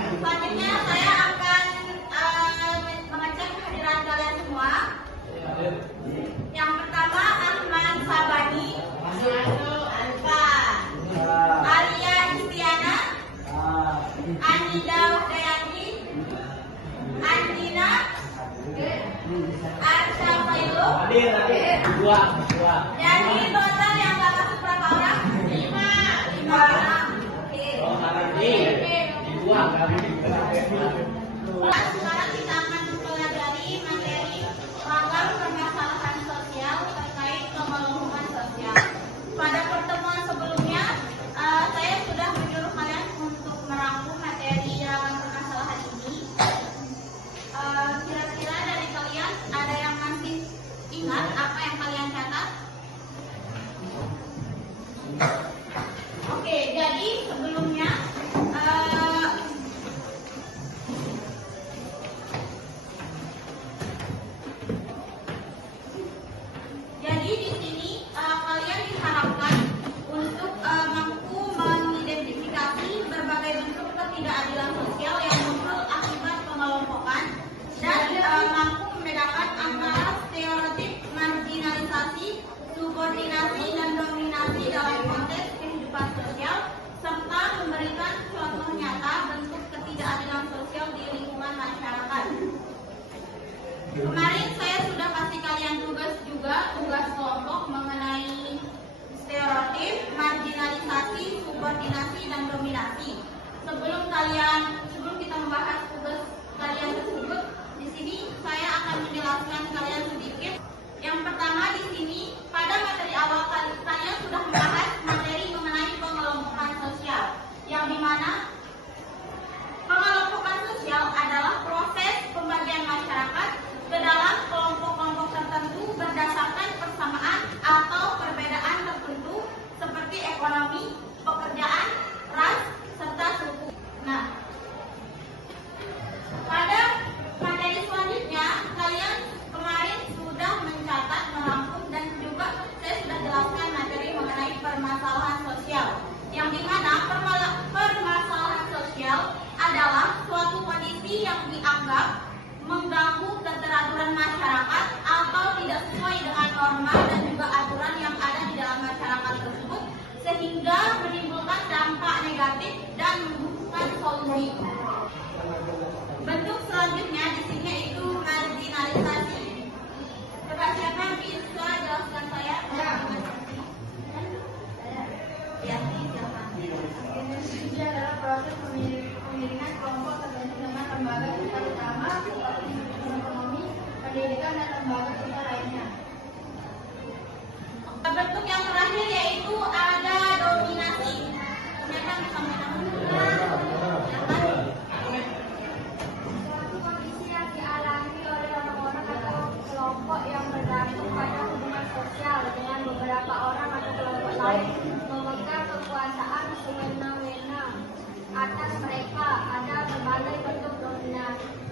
Selanjutnya saya akan mengecek kehadiran kalian semua. Yang pertama Ahmad Sabani, Alia Istiana, Anida Udayati, Andina, Arsha Failu. Jadi total yang gak masuk berapa orang? 5 orang. Sekarang kita akan mempelajari materi ragam permasalahan sosial terkait pengelompokan sosial. Pada pertemuan sebelumnya, saya sudah menyuruh kalian untuk merangkum materi ragam permasalahan ini. Kira-kira dari kalian ada yang masih ingat apa yang kalian catat? Oke, jadi sebelumnya di sini kalian diharapkan untuk mampu mengidentifikasi berbagai bentuk ketidakadilan sosial yang muncul akibat pengelompokan dan mampu membedakan antara stereotip, marginalisasi, subordinasi, dan dominasi dalam konteks kehidupan sosial, serta memberikan contoh nyata bentuk ketidakadilan sosial di lingkungan masyarakat. Kemarin saya sudah kasih kalian tugas kelompok mengenai stereotip, marginalisasi, subordinasi, dan dominasi. Sebelum kita membahas tugas kalian tersebut, di sini saya akan menjelaskan kalian sedikit. Yang pertama di sini pada materi awal kalian sudah membahas materi mengenai pengelompokan sosial, yang dimana pengelompokan sosial adalah proses pembagian masyarakat ke dalam kelompok-kelompok tertentu berdasarkan persamaan atau perbedaan tertentu seperti ekonomi, pekerjaan, ras, serta suku. Nah, pada materi selanjutnya kalian kemarin sudah mencatat, merangkum, dan juga saya sudah jelaskan materi mengenai permasalahan sosial, yang dimana permasalahan sosial adalah suatu kondisi yang dianggap mengganggu keteraturan masyarakat atau tidak sesuai dengan norma dan juga aturan yang ada di dalam masyarakat tersebut, sehingga menimbulkan dampak negatif dan membutuhkan solusi. Bentuk selanjutnya di sini yaitu marginalisasi. Coba siapa bisa jelaskan saya? Ya, silakan. Ini adalah proses pemilihan kelompok tertentu dengan lembaga sosial utama, ekonomi, pendidikan, dan lembaga sosial lainnya. Bentuk yang terakhir yaitu ada dominasi. Siapa bisa mengenal? Suatu kondisi yang dialami oleh orang-orang atau kelompok yang bergantung pada hubungan sosial dengan beberapa orang atau kelompok lain memegang kekuasaan sewenang-wenang atas mereka. Ada berbagai bentuk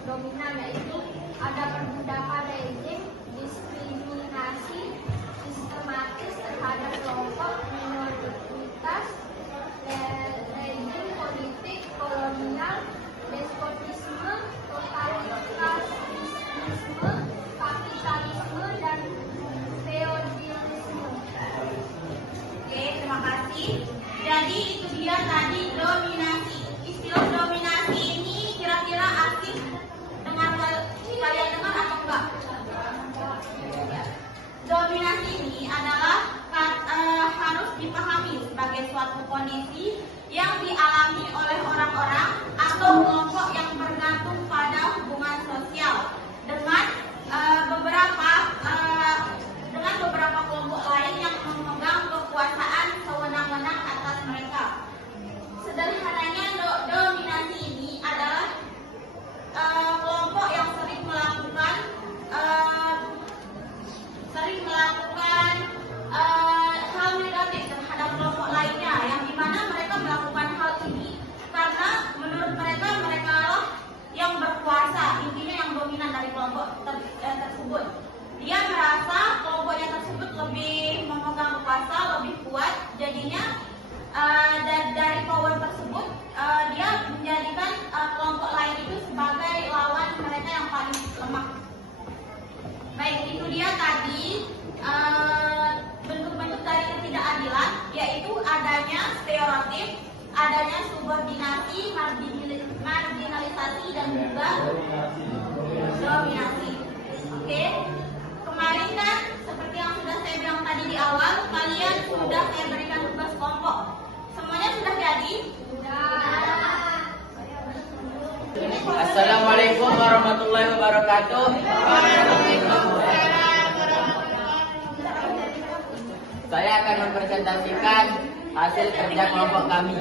dominan, yaitu ada perbudakan rezim, diskriminasi sistematis terhadap kelompok minoritas, rezim politik kolonial, despotisme, totalitarisme, kapitalisme, dan feodalisme. Oke, terima kasih. Jadi itu dia tadi dominasi. Istilah dominasi ini kira-kira asing kalian dengar atau enggak? Dominasi ini adalah harus dipahami sebagai suatu kondisi yang dialami oleh orang-orang atau kelompok yang bergantung pada hubungan sosial dengan beberapa kelompok lain yang memegang kekuasaan sewenang-wenang atas mereka. Sederhananya, dominasi ini adalah kelompok yang sering melakukan hal negatif terhadap kelompok lainnya, yang dimana mereka stereotip, adanya subordinasi, marginalisasi, dan juga dominasi. Oke, kemarin kan seperti yang sudah saya bilang tadi di awal, kalian sudah saya berikan tugas kelompok. Semuanya sudah jadi? Assalamualaikum warahmatullahi wabarakatuh. Saya akan mempresentasikan hasil kerja kelompok kami.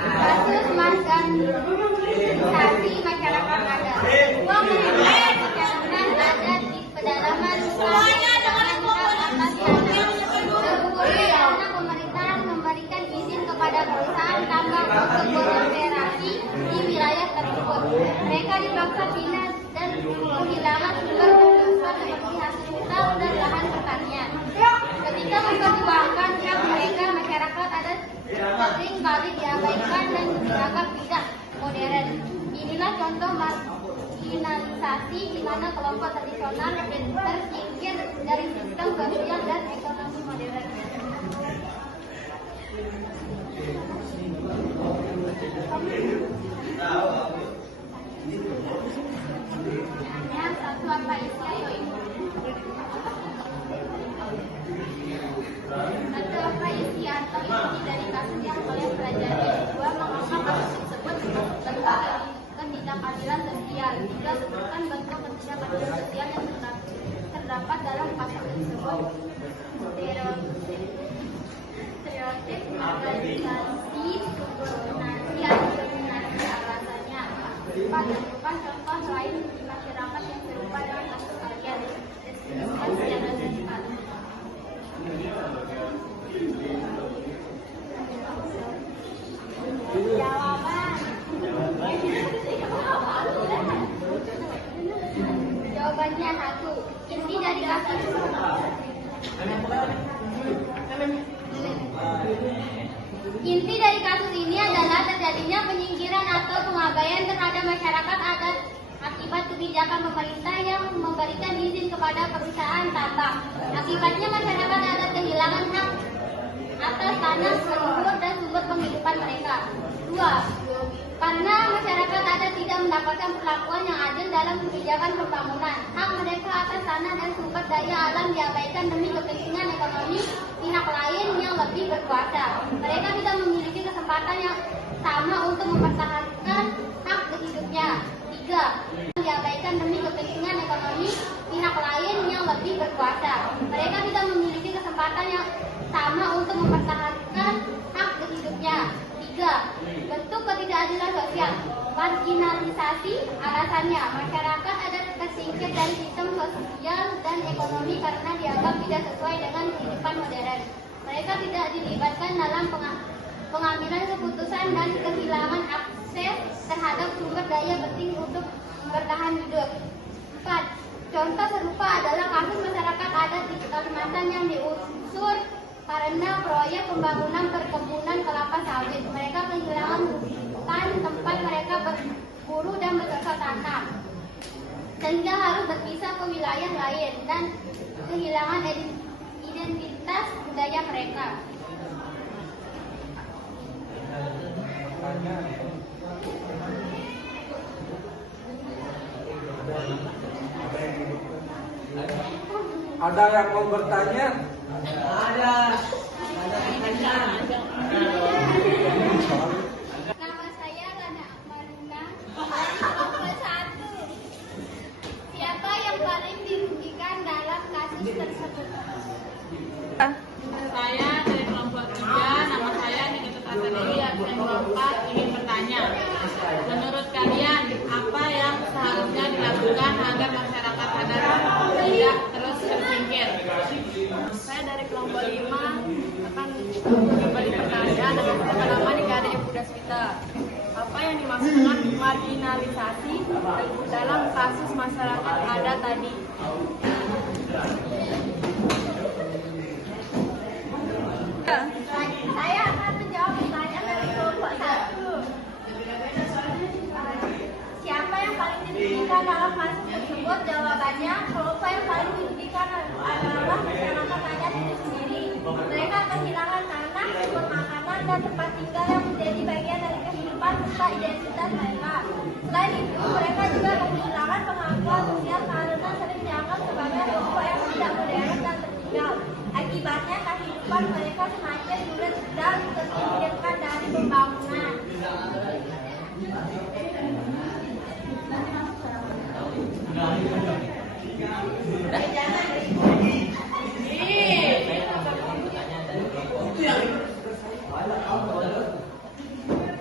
Kasus marginalisasi masyarakat adat. Uang mengenai pembangunan adat di pedalaman semuanya dengan atas tanah terbukti karena pemerintah memberikan izin kepada perusahaan tambang untuk beroperasi di wilayah tersebut. Mereka dipaksa pindah dan kehilangan sumber pemasukan seperti hasil hutan dan lahan pertanian. Ketika memperjuangkan hak mereka, masyarakat adat sering kali diabaikan dan dianggap tidak modern. Inilah contoh marginalisasi di mana kelompok tradisional tersingkir dari sistem sosial dan ekonomi modern. Yang satu apa isi ayo ibu? Satu apa isi atau isi dari kasus yang kalian pelajari? Dua, mengapa kasus tersebut bentuk ketidakadilan sosial? Tiga, sebutkan bentuk ketidakadilan sosial yang terdapat dalam kasus tersebut. Stereotip, marginalisasi, subordinasi, atau dominasi, alasannya apa? Empat, tentukan contoh lain di masyarakat yang serupa dengan kasus kalian. Deskripsi ada empat. Jawaban. Jawabannya satu. Inti dari kasus. Inti dari kasus ini adalah terjadinya penyingkiran atau pengabaian terhadap masyarakat adat akibat kebijakan pemerintah yang memberikan izin kepada perusahaan tambang. Akibatnya masyarakat adat kehilangan hak atas tanah, leluhur, dan sumber penghidupan mereka. Dua, karena masyarakat adat tidak mendapatkan perlakuan yang adil dalam kebijakan pembangunan, hak mereka atas tanah dan sumber daya alam diabaikan demi kepentingan ekonomi pihak lain yang lebih berkuasa. Mereka tidak memiliki kesempatan yang sama untuk mempertahankan hak hidupnya. Tiga, diabaikan demi kepentingan ekonomi pihak lain yang lebih berkuasa. Mereka tidak memiliki kesempatan yang sama untuk mempertahankan hak hidupnya. Tiga, bentuk ketidakadilan sosial. Marginalisasi, alasannya masyarakat adat tersingkir dari sistem sosial dan ekonomi karena dianggap tidak sesuai dengan kehidupan modern. Mereka tidak dilibatkan dalam pengambilan keputusan dan kehilangan akses terhadap sumber daya penting untuk bertahan hidup. 4. Contoh serupa adalah kasus masyarakat adat di Kalimantan yang diusir karena proyek pembangunan perkebunan kelapa sawit. Mereka kehilangan hutan tempat mereka berburu dan bercocok tanam, sehingga harus berpisah ke wilayah lain dan kehilangan identitas budaya mereka. Ada yang mau bertanya? Ada. Nama saya Lana Amaruna. Kelompok 1. Siapa yang paling dirugikan dalam kasus tersebut? Saya dari kelompok 3, nama saya Nikita Tataneli, dan kelompok ingin bertanya. Menurut kalian, apa yang seharusnya dilakukan agar masyarakat adat tidak terus tersingkir? Saya dari kelompok 5 akan kembali pertanyaan dengan pengalaman di Gada Ibu Daswita. Apa yang dimaksudkan marginalisasi dalam kasus masyarakat adat tadi? Saya akan menjawab pertanyaan dari kelompok 1. Siapa yang paling dirugikan dalam kasus tersebut? Jawabannya, kelompok yang paling dirugikan adalah kehilangan tanah, sumber makanan, dan tempat tinggal yang menjadi bagian dari kehidupan serta identitas mereka. Selain itu, mereka juga kehilangan pengakuan sosial karena sering dianggap sebagai kelompok yang tidak modern dan tertinggal. Akibatnya, kehidupan mereka semakin sulit dan tersingkirkan dari pembangunan.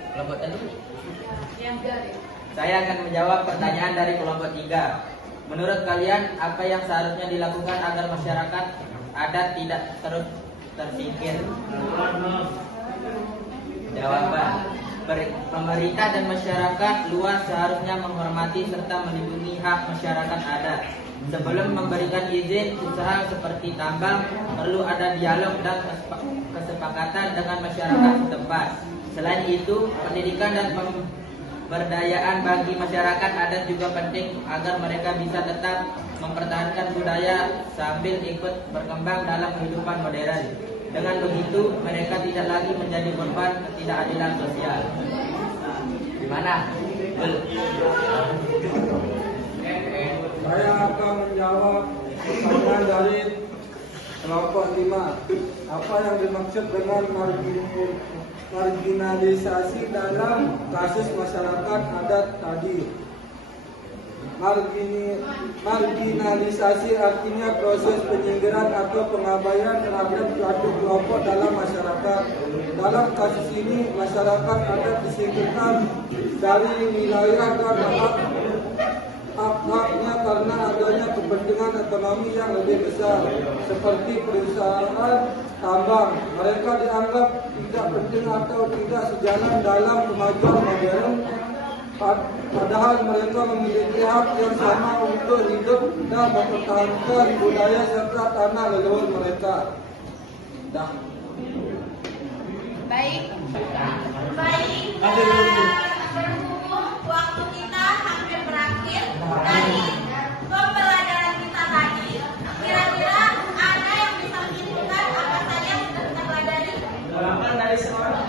Kelompok tadi. Yang Saya akan menjawab pertanyaan dari kelompok 3. Menurut kalian, apa yang seharusnya dilakukan agar masyarakat adat tidak terus tersingkir? Jawaban: pemerintah dan masyarakat luas seharusnya menghormati serta melindungi hak masyarakat adat. Sebelum memberikan izin usaha seperti tambang, perlu ada dialog dan kesepakatan dengan masyarakat setempat. Selain itu, pendidikan dan pemberdayaan bagi masyarakat adat juga penting agar mereka bisa tetap mempertahankan budaya sambil ikut berkembang dalam kehidupan modern. Dengan begitu, mereka tidak lagi menjadi korban ketidakadilan sosial. Gimana? Saya akan menjawab pertanyaan dari kelompok 5. Apa yang dimaksud dengan marginalisasi dalam kasus masyarakat adat tadi? Marginalisasi artinya proses penyingkiran atau pengabaian terhadap suatu kelompok dalam masyarakat. Dalam kasus ini, masyarakat adat disingkirkan dari wilayah dan hak-haknya karena adanya kepentingan ekonomi yang lebih besar, seperti perusahaan tambang. Mereka dianggap tidak penting atau tidak sejalan dalam kemajuan modern, padahal mereka memiliki hak yang sama untuk hidup dan mempertahankan budaya serta tanah leluhur mereka. Baik. Waktu kita hampir berakhir. Dari pembelajaran kita tadi, kira-kira ada yang bisa menyimpulkan apa saja yang sudah kita pelajari? Ya, silakan.